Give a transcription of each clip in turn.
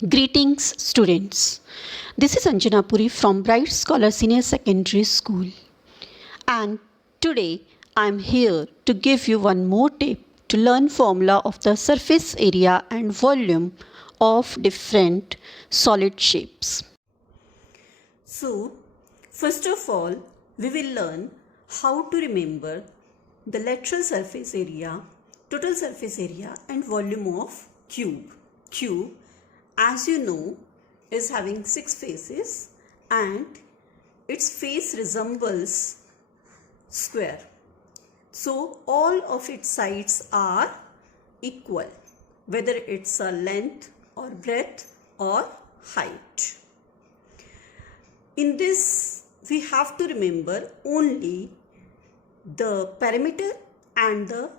Greetings, students. This is Anjana Puri from Bright Scholar Senior Secondary School, and today I am here to give you one more tip to learn formula of the surface area and volume of different solid shapes. So, first of all, we will learn how to remember the lateral surface area, total surface area and volume of cube. Cube, as you know, is having 6 faces and its face resembles square. So, all of its sides are equal, whether it's a length or breadth or height. In this, we have to remember only the perimeter and the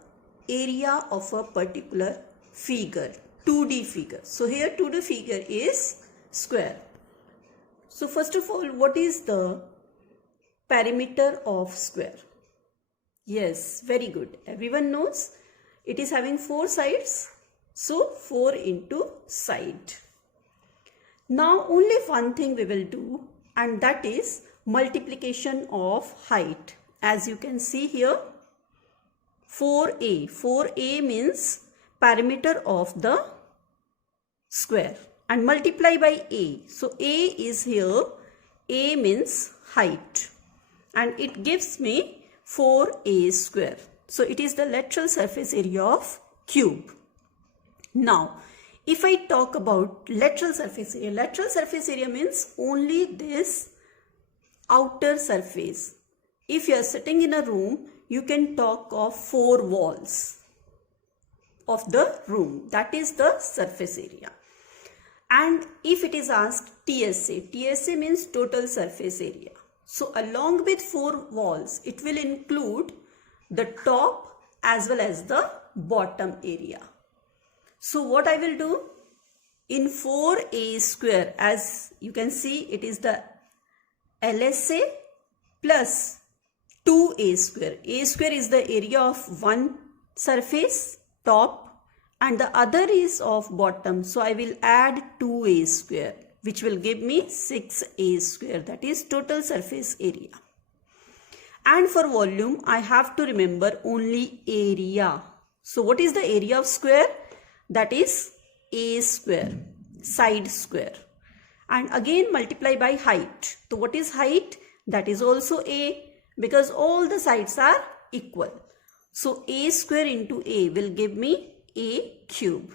area of a particular figure, 2D figure. So here 2D figure is square. So first of all, what is the perimeter of square? Yes, very good. Everyone knows it is having 4 sides. So 4 into side. Now only one thing we will do, and that is multiplication of height. As you can see here, 4a. 4a means perimeter of the square and multiply by a. So a is here, a means height, and it gives me 4a square. So it is the lateral surface area of cube. Now, if I talk about lateral surface area means only this outer surface. If you are sitting in a room, you can talk of 4 walls of the room. That is the surface area. And if it is asked TSA means total surface area. So along with 4 walls, it will include the top as well as the bottom area. So what I will do, in 4a square, as you can see, it is the LSA plus 2a square. A square is the area of one surface, top, and the other is of bottom. So I will add 2a square, which will give me 6a square. That is total surface area. And for volume, I have to remember only area. So what is the area of square? That is a square, side square. And again multiply by height. So what is height? That is also a, because all the sides are equal. So a square into a will give me a cube.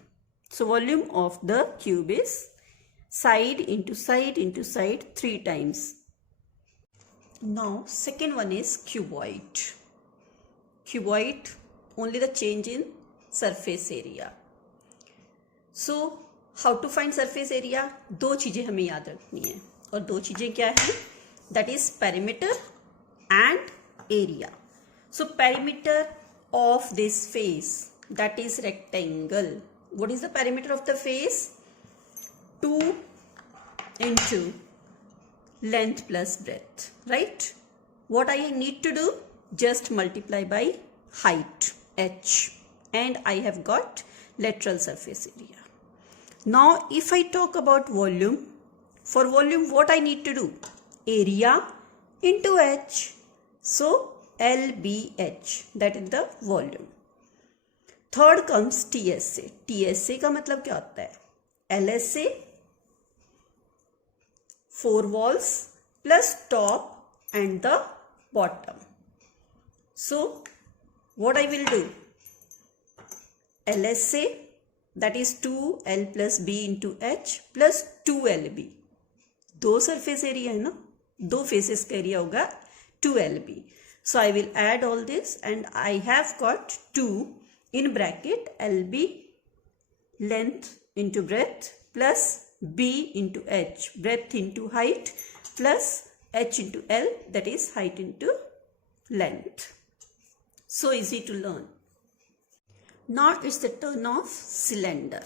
So volume of the cube is side into side into side 3 times. Now second one is cuboid. Cuboid, only the change in surface area. So how to find surface area? 2 चीजें हमें याद रखनी है, और 2 चीजें क्या है? That is perimeter and area. So perimeter of this face, that is rectangle. What is the perimeter of the face? 2 into length plus breadth, right? What I need to do? Just multiply by height, h, and I have got lateral surface area. Now if I talk about volume, for volume what I need to do? Area into h. So LBH, that is the volume. Third comes TSA. TSA का मतलब क्या होता है? LSA, 4 walls plus top and the bottom. So what I will do? LSA, that is 2L plus B into H plus 2LB. 2 surface area है ना, 2 faces का area होगा 2LB. So I will add all this and I have got 2 in bracket LB, length into breadth, plus B into H, breadth into height, plus H into L, that is height into length. So easy to learn. Now it's the turn of cylinder.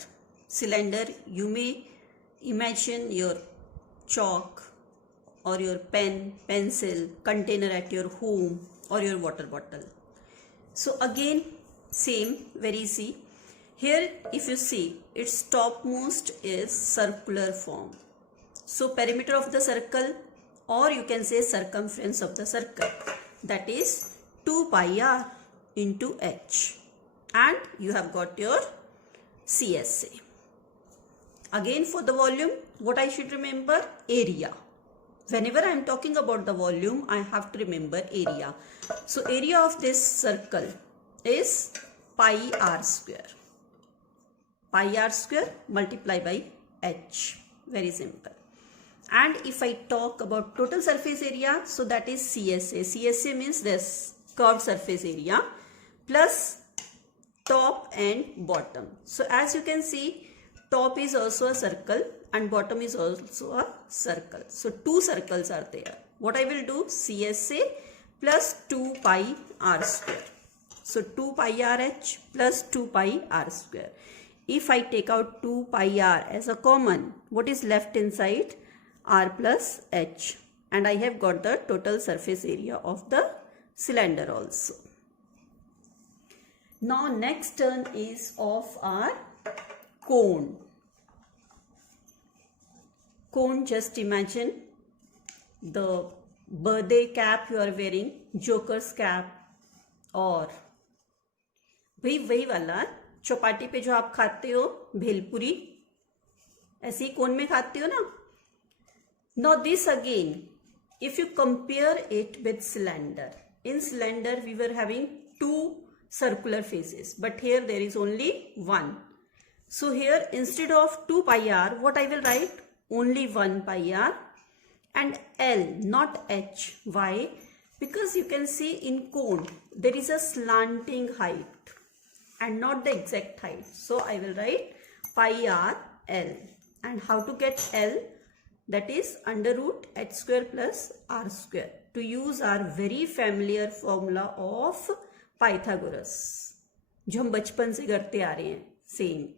Cylinder, you may imagine your chalk or your pen, pencil, container at your home or your water bottle. So again, same, very easy. Here, if you see, its topmost is circular form. So perimeter of the circle, or you can say circumference of the circle, that is 2 pi r into h. And you have got your CSA. Again, for the volume, what I should remember? Area. Whenever I am talking about the volume, I have to remember area. So area of this circle is pi r square. Pi r square multiplied by h. Very simple. And if I talk about total surface area, so that is CSA. CSA means this curved surface area plus top and bottom. So as you can see, top is also a circle and bottom is also a circle. So two circles are there. What I will do? CSA plus 2 pi r square. So 2 pi r h plus 2 pi r square. If I take out 2 pi r as a common, what is left inside? R plus h. And I have got the total surface area of the cylinder also. Now next turn is of our cone. Cone, just imagine the birthday cap you are wearing, joker's cap, और वही वाला चौपाटी पे जो आप खाते हो भेलपुरी, ऐसे ही कोन में खाते हो ना. Now this again, if you compare it with cylinder, in cylinder we were having two circular faces, but here there is only one. So here instead of 2 pi r, what I will write? Only 1 pi r and L, not h. Why? Because you can see in cone there is a slanting height and not the exact height. So I will write pi r L. And how to get L? That is under root h square plus r square. To use our very familiar formula of Pythagoras, जो हम बचपन से करते आ रहे हैं, same.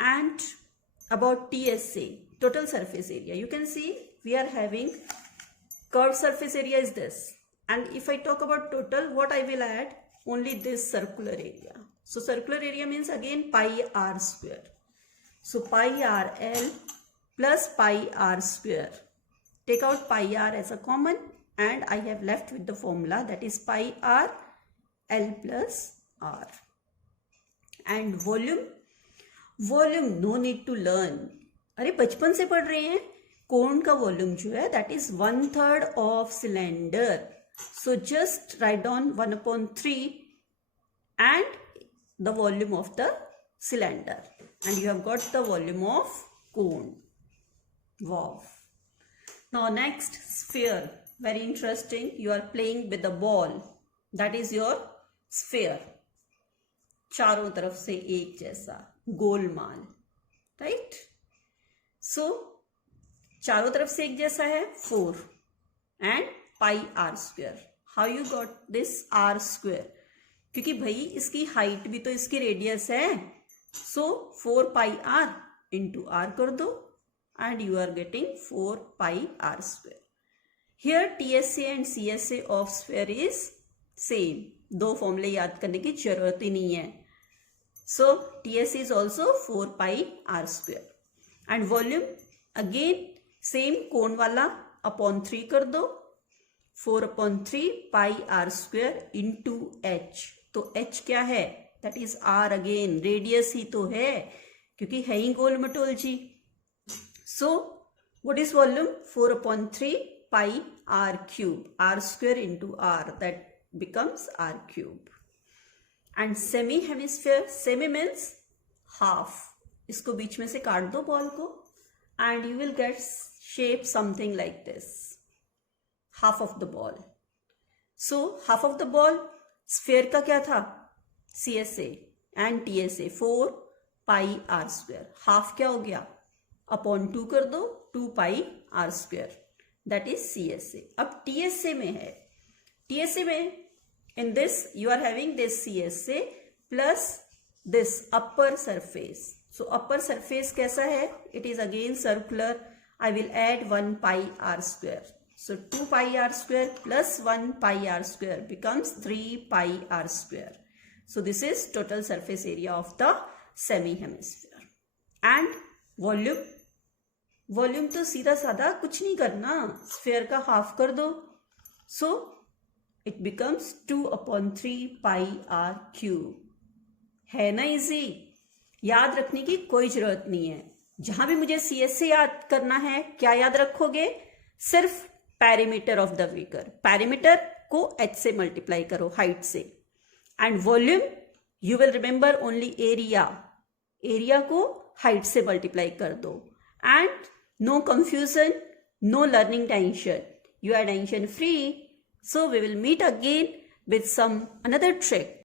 And about TSA, total surface area, you can see we are having curved surface area is this. And if I talk about total, what I will add? Only this circular area. So circular area means again pi r square. So pi r L plus pi r square. Take out pi r as a common and I have left with the formula, that is pi r L plus r. And volume, no need to learn. अरे बचपन से पढ़ रहे हैं. कोन का volume जो है that is 1/3 of cylinder. So just write down 1/3 and the volume of the cylinder, and you have got the volume of cone. Wow. Now next, sphere. Very interesting. You are playing with the ball. That is your sphere. चारों तरफ से एक जैसा Golmaal, right? So चारों तरफ से एक जैसा है 4 and pi r square. How you got this r square? क्योंकि भाई इसकी हाइट भी तो इसकी रेडियस है. So 4 pi r into r कर दो and you are getting 4 pi r square. Here TSA and CSA of sphere is same. दो फॉर्मूले याद करने की जरूरत ही नहीं है. So TSA is also 4 pi r square. And volume again same कोण वाला upon 3 कर दो. 4/3 pi r square into h. तो h क्या है? That is r again. Radius ही तो है क्योंकि है ही गोल मटोल जी. So what is volume? 4/3 pi r cube. R square into r, that becomes r cube. And semi hemisphere, semi means half. इसको बीच में से काट दो बॉल को and you will get shape something like this. Half of the ball. So half of the ball, sphere का क्या था? CSA and TSA 4 pi r square. Half क्या हो गया? Upon 2 कर दो, 2 pi r square. That is CSA. अब TSA में है. TSA में in this you are having this CSA plus this upper surface. So upper surface कैसा है? It is again circular. I will add 1 pi r square. So 2 pi r square plus 1 pi r square becomes 3 pi r square. So this is total surface area of the semi-hemisphere. And volume. Volume तो सीधा साधा कुछ नहीं करना, sphere का half कर दो, so it becomes 2/3 pi r cube. है ना इजी? याद रखने की कोई जरूरत नहीं है. जहां भी मुझे CS से याद करना है, क्या याद रखोगे? सिर्फ perimeter of the beaker. Perimeter को h से मल्टीप्लाई करो, हाइट से. And volume you will remember only area. Area को हाइट से मल्टीप्लाई कर दो. And no confusion, no learning tension. You are tension free. So we will meet again with some another trick.